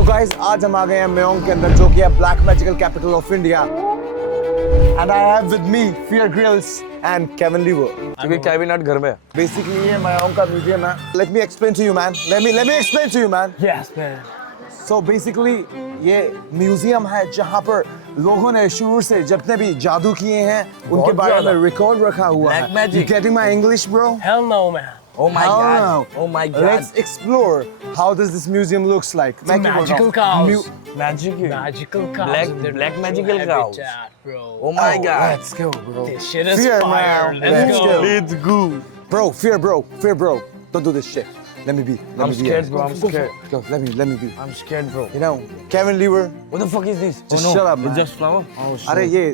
तो गाइस आज हम आ गए हैं मयोंग के अंदर जो कि है black magical capital of India and I have with me Fear Grylls and Kevin Lever क्योंकि केविन आज घर में है। बेसिकली ये मयोंग का म्यूजियम है let me explain to you man let me explain to you man Yes, man. So basically ये museum है जहाँ पर लोगों ने शुरू से जितने भी जादू किए हैं उनके बारे में रिकॉर्ड रखा हुआ Black है magic. You getting my English, bro? Hell no, man. Oh my Hell god. no. Oh my god. Let's explore how does this museum looks like. It's a magical cows. Magic. Magical cows. Black- in their black natural magical cows. habitat, bro. Oh my god. Let's go, bro. This shit is Fear, fire. man. Let's Let's go. go. Let's go. Bro, fear, bro. Don't do this shit. Let me be. Let I'm me be. scared, bro. I'm scared. Go, let me be. I'm scared, bro. You know, Kevin Lever. What the fuck is this? Just shut up, man. It's just flower. Oh shit. अरे ये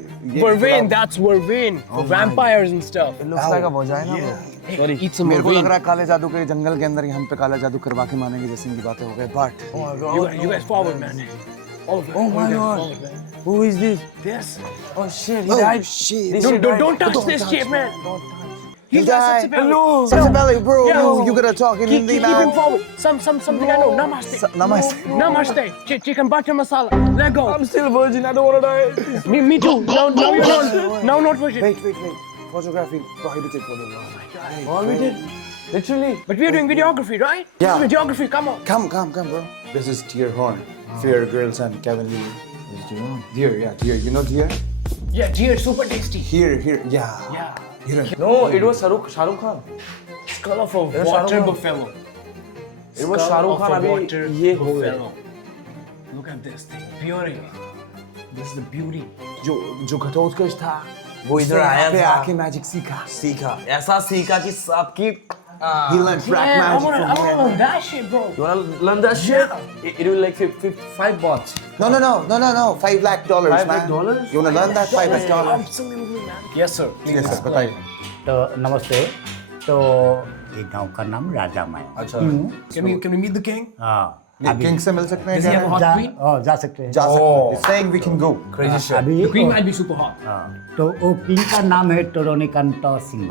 Vervain, that's vervain. For vampires and stuff. It looks like a vagina, bro. Hey, Sorry. eat some मेरे को लग vervain. रहा है काले जादू के जंगल के अंदर ही हम पे काला जादू करवा के मानेंगे जैसे इनकी बातें हो गए but Oh my You, god. you guys forward, man. Forward, Oh my forward, god. forward, man. Who is this? This. Oh shit. He died. shit This shit died. Don't touch this shit, man. He He's got died. such a belly. Such a belly bro Yeah. you gotta talk in Hindi Keep him now forward. Something I know. Namaste. Namaste. Namaste. Chicken butter masala. Let go. I'm still virgin. I don't wanna die. Me too. Now you're not. Now not virgin. wait photography prohibited for the law All we did. Literally. But we're doing videography, right? Yeah. This is videography. Come on. come bro this is Deer Horn Fear Girls and Kevin Lee Deer yeah Deer you know Deer Yeah, dear, super tasty. here yeah Yeah. here No, it was Shah Rukh Khan. Skull of a Yes, water Shahrukh Khan. buffalo. It was Shah Rukh Khan. Skull of a अभी water ये हो गया. buffalo. Look at this thing. Beauty. This is the beauty. जो घटोत्कच था वो इधर आया पे था. आके मैजिक सीखा सीखा. ऐसा सीखा कि सबकी. he learned black Yeah, I magic wanna from here learn that shit, bro. You wanna learn that shit? It will like 5 bucks. no $5 lakh $5 man lakh? you wanna learn that $5 lakh Absolutely, man. Yes, sir. Please. yes sir बताइए तो नमस्ते तो ये गांव का नाम राजा माया अच्छा. Can we meet the king? हाँ किंग से मिल सकते हैं Does he क्या? have a hot जा queen? जा सकते हैं जा सकते हैं It's saying we can go Crazy shit. अभी The queen might be super hot. हाँ, तो वो किंग का नाम है तोरनीकांत सिंह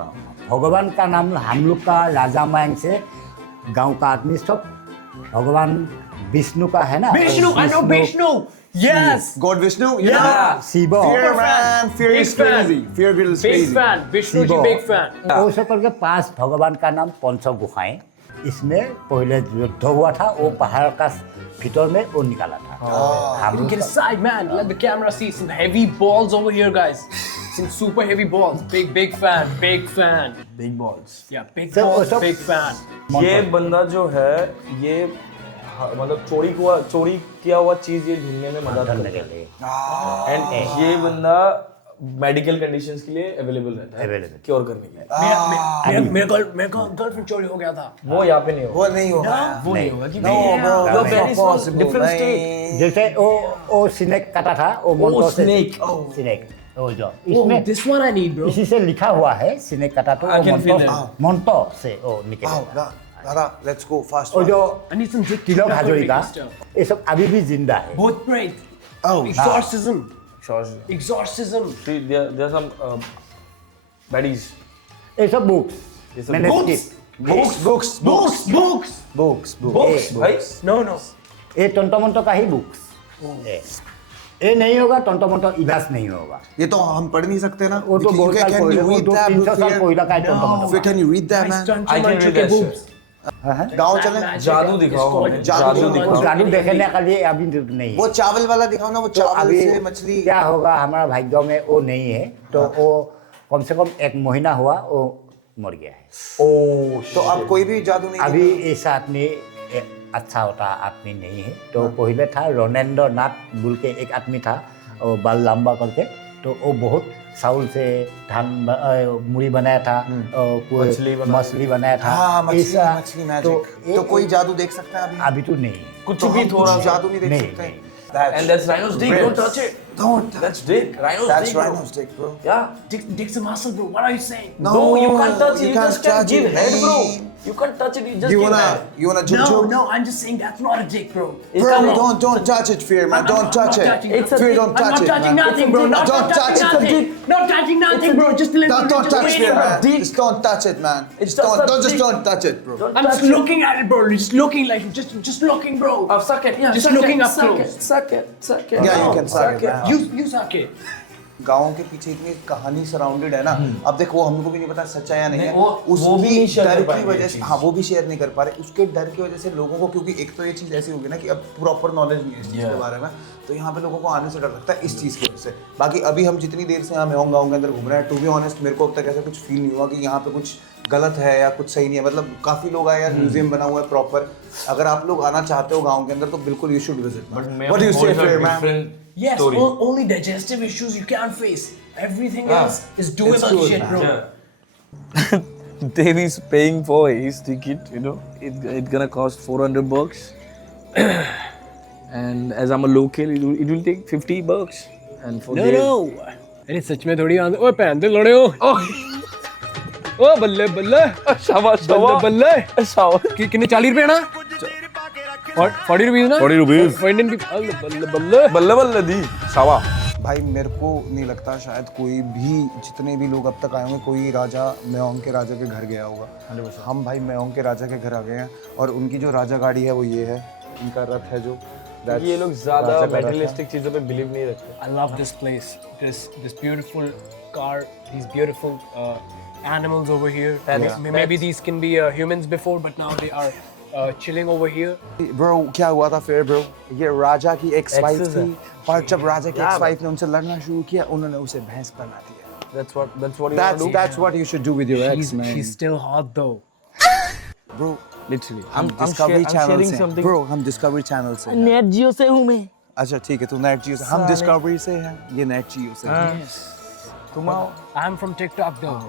भगवान का नाम हम लोग का राजा मायंग से गांव का आदमी सब भगवान विष्णु का है ना Vishnu, I know Vishnu. Yes. God Vishnu Yeah. Shiv Fear Super man fan. Fear Big is fan. crazy Fear girl is Big crazy fan. Vishnu ji, Shiv big fan. वो सब करके 5 भगवान का नाम पंच गुफाएं इसमें पहले युद्ध हुआ था वो पहाड़ का भीतर में वो निकाला था हम लोग Get aside, man. Let the camera see some heavy balls over here, guys. Some super heavy balls. Big fan. Big fan. Big balls. Yeah, big So, balls, so- big fan. ये बंदा जो है ये मतलब चोरी किया हुआ चीज ये ढूंढने में मदद करने करता के है. लिए एंड ये बंदा मेडिकल कंडीशंस के लिए अवेलेबल रहता है. Available. क्योर करने के लिए. मेरा गर्लफ्रेंड चोरी हो गया था. वो यहाँ पे नहीं होगा. वो नहीं होगा वो नहीं होगा कि No bro You are that's very not small. possible Different नहीं. state. जैसे वो स्नेक काटा था वो मंत्र से snake. स्नेक वो जो Oh, इसमें this one I need, bro. इसी से लिखा हुआ है स्नेक काटा तो I वो can feel मंत्र से वो Wow, निकलेगा Dada, let's go fast. और जो I need some Tilak Hazarika stuff. ये सब अभी भी जिंदा है Both great. Oh, Exorcism. Sure. Exorcism. See, there are some baddies. ये सब बुक्स ये सब मैंने books, books, Books. books. Books, भाई. No. ये तंत्र का ही बुक्स ये नहीं होगा तंत्र इलाज नहीं होगा ये तो हम पढ़ नहीं सकते ना वो तो बहुत साल Can you पहले वो read तो that, 300 साल Fear? पहले का तंत्र Can you read that, I man? stunt I too can much read to get that boobs. गाँव चले जादू दिखाओ It's called हमें. जादू जादू दिखाओ. दिखाओ. जादू देखने के लिए अभी नहीं वो है चावल वाला दिखाओ ना वो तो चावल अभी से मछली क्या होगा हमारा भाग्य में वो नहीं है तो वो कम से कम 1 महीना हुआ वो मर गया है Oh, तो अब कोई भी जादू नहीं अभी ऐसा आदमी अच्छा होता आदमी नहीं है तो पहले था रोनेंद्र नाथ बोल के एक आदमी था और बाल लंबा करके तो वो बहुत चावल से धान मुड़ी बनाया था और कोई मछली बनाया था हाँ मछली ऐसा मछली मैजिक तो कोई जादू देख सकता है अभी अभी तो नहीं है कुछ तो भी हम थोड़ा कुछ जादू नहीं देख नहीं, सकते नहीं. And that's rhino's dick. Don't touch it. Don't That's dick. Rhino's That's dick. bro. rhino's dick, bro. Yeah. Dick's a muscle, bro. What are you saying? No, you can't touch it. You just can give head, bro. You can't touch it. You just You give wanna hand. No, I'm just saying that's not a dick, bro. Bro, Come on. don't touch it, Fear, man. Don't touch it. It's a Fear, dick. don't touch I'm it, not touching man. nothing, bro. Not Don't touch touching it. nothing. Not touching nothing, bro. Just let Don't just touch wait, Fear, bro. man. Dick. Just don't touch it, man. It's just a dick. Don't touch it, bro. Don't I'm touch just looking at it, bro. Just looking like just looking, bro. Suck it. Yeah, Just suck looking it, up suck close. It, suck it. Suck it. Yeah, you can suck it, man. You suck it. गाँव के पीछे इतनी कहानी surrounded है ना, अब देखो हमको भी नहीं पता सच्चा या नहीं है, वो भी उसकी नहीं share डर कर की पाएंगे वजह ये से, चीज़। हाँ वो भी शेयर नहीं कर पा रहे, उसके डर की वजह से लोगों को, क्योंकि एक तो ये चीज़ ऐसी होगी ना कि अब प्रॉपर नॉलेज नहीं है इस चीज़ के बारे में, तो यहाँ पे लोगों को आने से डर लगता है इस चीज़ की वजह से। बाकी अभी हम जितनी देर से यहाँ मेहोंग गाँव के अंदर घूम रहे हैं, टू बी ऑनेस्ट मेरे को अब तक ऐसा कुछ फील नहीं हुआ कि यहाँ पे कुछ गलत है या कुछ सही नहीं है। मतलब काफ़ी लोग आए यार, म्यूजियम बना हुआ है प्रॉपर, अगर आप लोग आना चाहते हो गाँव के अंदर तो बिल्कुल you should visit. What do you से फिर ma'am? Yes, only digestive issues you can't face. Everything else is doable good, shit, man. bro. Yeah. Dave is paying for his ticket, you know. It's gonna cost $400. And as I'm a local, it will take $50. And for Dave, No. अरे सच में थोड़ी आंध ओए पहन दे लड़े हो ओ बल्ले बल्ले शाबाश बल्ले बल्ले शाबाश कितने 40 रुपए ना 40 रुपीस ना 40 रुपीस। इंडियन की बल्ले बल्ले बल्ले बल्ले दी शाबाश। भाई मेरे को नहीं लगता शायद कोई भी, जितने भी लोग अब तक आए होंगे, कोई राजा मेओंग के राजा के घर गया होगा। हम भाई मेओंग के राजा के घर आ गए हैं और उनकी जो राजा गाड़ी है वो ये है, इनका रथ है जो। ये लोग ज्यादा राजा का रथ है। मटेरियलिस्टिक चीजों पे बिलीव नहीं रखते। I love this place. This beautiful car, these beautiful animals over here. Pets. Maybe these can be humans before, but now they are chilling over here. Bro क्या हुआ था फिर ब्रो, ये राजा की एक्स वाइफ Exes है। थी और जब राजा की एक्स वाइफ ने उनसे लड़ना शुरू किया, उन्होंने उसे भैंस बना दिया। That's what you want to do. That's what you should do with your ex, man. She's still hot though. Bro, Literally. हम Discovery Channel sharing से something. ब्रो, हम Discovery Channel से हैं। नेट जियो से हूँ मैं। अच्छा ठीक है, तू नेट जियो से, हम Discovery से हैं, ये नेट जियो से हैं। तुम आओ। I'm from TikTok though.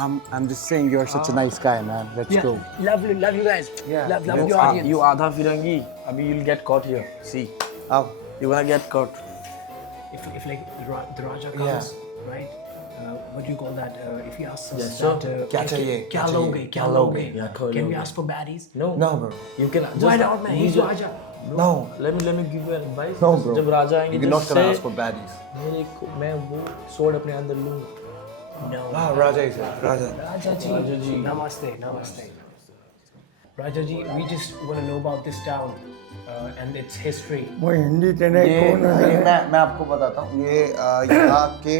I'm just saying you're such a nice guy, man. Let's go. Love you guys. Yeah. Love Let's your go. audience. You आधा फिरंगी, अभी you'll get caught here. See, आओ। you're gonna get caught. If like the Raja comes, right? What do you call that? If he asks us Yes, sir. that, क्या चाहिए? क्या लोगे? क्या लोगे? लोगे? Yeah, Can we लोगे? ask for baddies? No, No, bro. You can just. Why not, man? He's Raja. No. Let me give you advice. No, bro. जब राजा आएंगे, You're not just gonna say, ask for baddies. मैं वो sword अपने अंदर लूँगा। No. Ah, Raja is it. Raja. Raja ji. Raja ji. Namaste. Namaste. Raja ji, we just want to know about this town and its history. मैं हिंदी तेने कौन है मैं आपको बताता हूँ, ये यहाँ के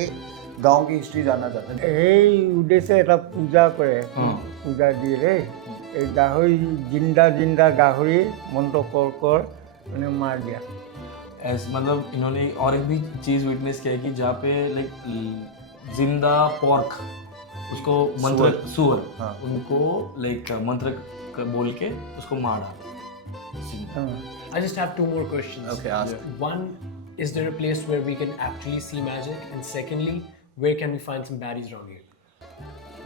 गांव की हिस्ट्री जानना चाहते हैं। এই উদ্দেশ্যে এটা পূজা কৰে পূজা দিয়ে দেই এই গাহৰি জিন্দা জিন্দা গাহৰি মন্ত্ৰ কৰ মানে মাৰ দিয়া मतलब इन्होंने और एक भी चीज विटनेस किया है कि जहाँ पे लाइक जिंदा पॉर्क उसको मंत्र सुअर उनको लाइक मंत्र बोल के उसको मार डाला। I just have two more questions. Okay, ask. One, is there a place where we can actually see magic? And secondly, where can we find some baddies around here?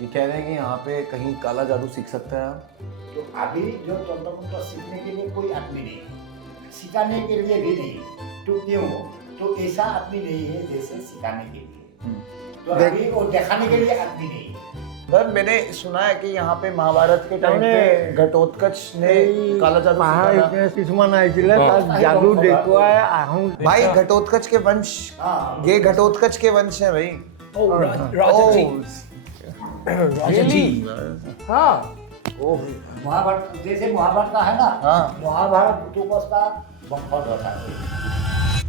ये कह रहे हैं कि यहाँ पे कहीं काला जादू सीख सकते हैं आप। तो अभी जो तंत्र मंत्र सीखने के लिए कोई आदमी नहीं, सिखाने के लिए भी नहीं, तो क्यों? तो ऐसा आदमी नहीं है जैसे सिखाने के लिए, तो अभी वो दिखाने के लिए आदमी नहीं है। पर मैंने सुना है कि यहाँ पे महाभारत के टाइम पे घटोत्कच ने काला जादू পাহাৰ सिखाया। ইপিনে কিছুমান আহিছিলে তাত যাদু দেখুৱাই আহোঁ भाई घटोत्कच के वंश, ये घटोत्कच के वंश है भाई। Oh, Raja ji. Raja ji. हाँ, महाभारत जैसे महाभारत का है ना, महाभारत घटोत्कच का वंशज होता है।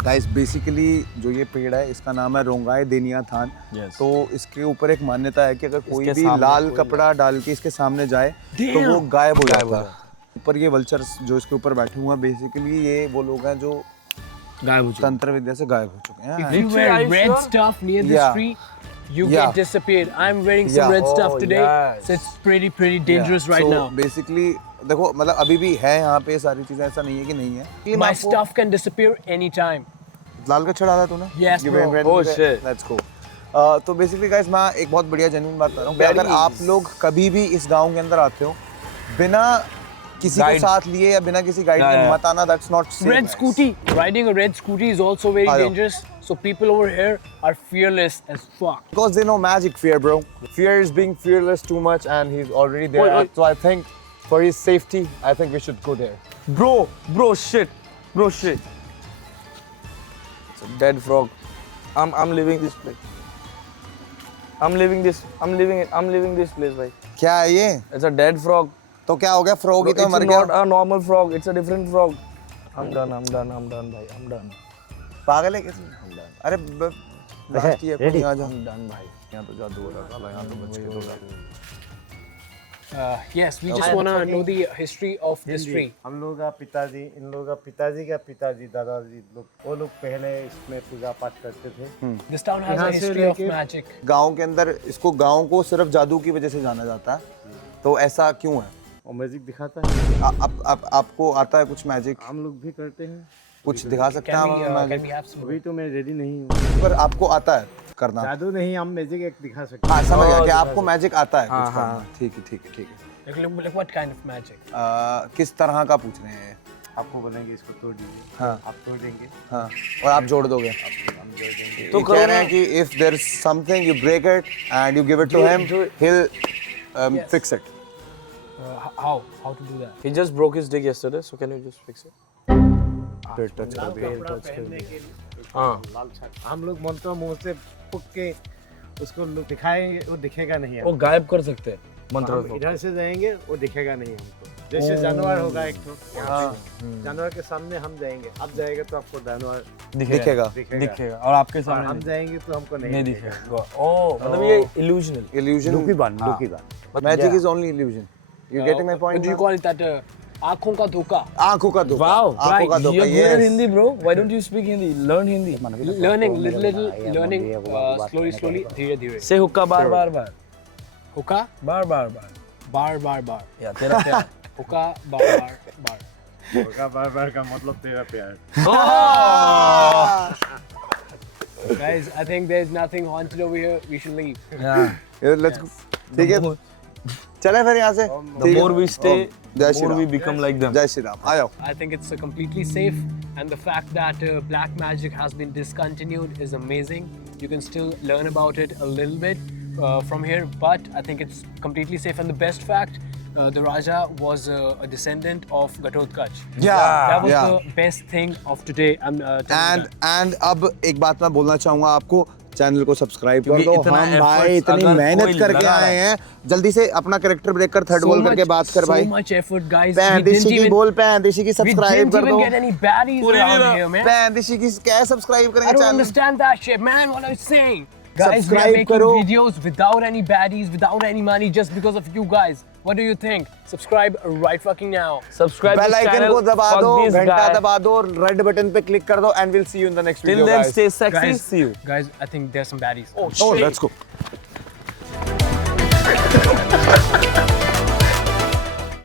गाइस बेसिकली जो ये पेड़ है इसका नाम है रोंगाई देनिया थान। तो इसके ऊपर एक मान्यता है कि अगर कोई इसके भी सामने लाल कपड़ा डाल के इसके सामने जाए तो वो गायब हो जाता है। ऊपर ये वल्चर्स जो इसके ऊपर बैठे हुए हैं, बेसिकली ये वो लोग हैं जो गायब हो चुका। तंत्र विद्या से गायब हो चुके हैं। If you wear Are you red sure? stuff near the Yeah. street, you Yeah. get disappeared. I'm wearing some Yeah. red stuff Oh, today, yes. so it's pretty dangerous right now. Basically देखो मतलब अभी भी है यहाँ पे सारी चीजें, ऐसा नहीं है कि नहीं है। ये My मैं आपको- stuff can disappear anytime. लाल का चढ़ा था तूने? Yes, bro. Oh, shit. Let's go. तो बेसिकली गाइस मैं एक बहुत बढ़िया जेन्युइन बात कर रहा हूँ कि अगर आप लोग कभी भी इस गांव के अंदर आते हो बिना किसी को Guide. साथ लिए या बिना किसी गाइड के मत आना, that's not safe. Red guys. scooty. Riding a red scooty is also very Hello. dangerous. So people over here are fearless as fuck. Because they know magic fear, bro. Fear is being fearless too much and he's already there. Wait. So I think For his safety, I think we should go there. Bro, shit. It's a dead frog. I'm leaving this place. I'm leaving this place, bhai. क्या है ये? It's a dead frog. तो क्या हो गया? Frog ही तो It's मर not गया। a normal frog. It's a different frog. I'm done, bhai. I'm done. पागल है कैसे? अरे लास्ट ईयर ready? को आ जा। I'm done, bhai. यहाँ तो जादू हो रहा था, यहाँ तो बच के तो रहा। Yes, we just want to know the history of this tree. हम लोग का पिताजी, इन लोगों का पिताजी का पिताजी, दादाजी लोग, वो लोग पहले इसमें पूजा पाठ करते थे। This town has a यहाँ से history of लेके- magic. गांव के अंदर इसको गांव को सिर्फ जादू की वजह से जाना जाता है, तो ऐसा क्यों है? और मैजिक दिखाता है। आपको आता है कुछ मैजिक? हम लोग भी करते हैं। कुछ दिखा सकते हैं Can आप we, can magic? we have some? अभी तो मैं रेडी नहीं हूँ। पर आपको आता है करना? जादू नहीं, हम मैजिक एक दिखा सकते हाँ, समझ गया कि दिखा आपको मैजिक आता है कुछ हाँ। करना। ठीक है। Like what kind of magic? किस तरह का पूछ रहे हैं? हैं। आपको बोलेंगे इसको तोड़ दीजिए, हाँ आप तोड़ देंगे, हाँ, और आप जोड़ दोगे? हम जोड़ देंगे। तो कह रहे हैं कि if there is something you break it and you give it to him, he'll fix it. How to do that? He just broke his dick yesterday, so can you just fix it? फिर touch कर दिया। कपड़ा पहनने के लिए हाँ. लाल छाट। हम लोग मंत्र मुंह से फूक के उसको दिखाएंगे, वो दिखेगा नहीं वो हमको। गायब कर सकते हैं मंत्र हम को. इधर से जाएंगे, वो दिखेगा नहीं हमको। जैसे जानवर होगा एक तो, यहाँ पे जानवर के सामने हम जाएंगे, आप जाएगा तो आपको जानवर दिखेगा। दिखेगा और आपके और सामने हम जाएंगे तो हमको नहीं नहीं दिखेगा. ओ मतलब ये illusional. Illusion. Magic is only illusion. You getting my What point? do you now? call it? That आँखों का धोखा. आंखों का धोखा। Wow, आंखों का right. धोखा। You're good at Yes. Hindi, bro. Why don't you speak Hindi? Learn Hindi. Learning, little learning, slowly, धीरे. Say हुक्का बार. हुक्का, बार. बार. या तेरा प्यार. हुक्का, बार. होगा। बार का मतलब तेरा प्यार। Guys, I think there's nothing haunted over here. We should leave. Yeah. Yeah, let's go. ठीक है। चले फिर यहाँ से। The more we stay, जय the Shri more we Ram. become like them. जय श्री राम। आ जाओ। I think it's completely safe, and the fact that black magic has been discontinued is amazing. You can still learn about it a little bit from here, but I think it's completely safe. And the best fact, the Raja was a descendant of Ghatotkaч. That was the best thing of today. I'm telling you that. And अब एक बात मैं बोलना चाहूँगा आपको, channel को subscribe कर क्योंकि दो। इतना हम भाई efforts इतनी अगर मेहनत कोई करके लगा आए रहा हैं, जल्दी से अपना कैरेक्टर ब्रेक कर थर्ड बॉल करके बात कर भाई। So much effort, guys. पैंतीसी की बोल, पैंतीसी की We सब्सक्राइब didn't कर दो। even get any baddies around here, man. पैंतीसी की क्या सब्सक्राइब I करेंगे don't channel? understand that shit, man. What are you saying? Guys, we are Subscribe making करो। videos without any baddies, without any money, just because of you guys. What do you think? Subscribe right fucking now. Subscribe bell this icon channel. को दबा Fuck दो, this घंटा guy. दबा दो, red button पे click कर दो, and we'll see you in the next Till video, then, guys. stay sexy. Guys, See you. Guys, I think there's some baddies. Oh, let's go.